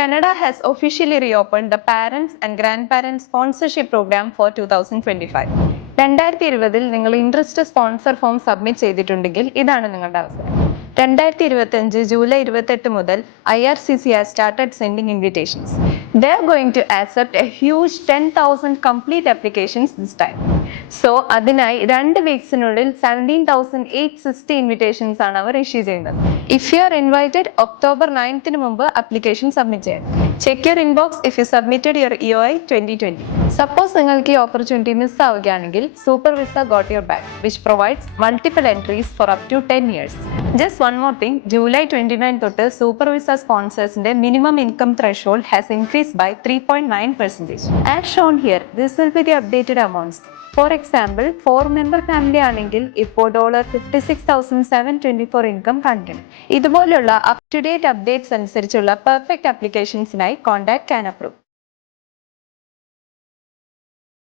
Canada has officially reopened the Parents and Grandparents Sponsorship Program for 2025. 2020 നിങ്ങൾ interest sponsor form submit ചെയ്തിട്ടുണ്ടെങ്കിൽ ഇതാണ് നിങ്ങളുടെ അവസരം. 2025 ജൂലൈ 28 മുതൽ IRCC has started sending invitations. They are going to accept a huge 10,000 complete applications this time. So അതിനായി 2 വീക്സിനുള്ളിൽ 17,860 invitations ആണ് അവർ issue ചെയ്യുന്നത്. If you are invited, October 9th മുമ്പ് application submit ചെയ്യണം. Check your inbox if you submitted your EOI 2020. Suppose നിങ്ങൾക്ക് ഈ opportunity miss ആവുകയാണെങ്കിൽ Super Visa got your back, which provides multiple entries for up to 10 years. Just one more thing, July 29 തൊട്ട് Super Visa sponsorsന്റെ minimum income threshold has increased by 3.9%. As shown here, this will be the updated amounts. For example, 4-member family ആണെങ്കിൽ ഇപ്പോൾ $56,724 income കാണിക്കണം. ഇതുപോലുള്ള up to date updates അനുസരിച്ചുള്ള perfect ആപ്ലിക്കേഷൻസിനായി contact can approve.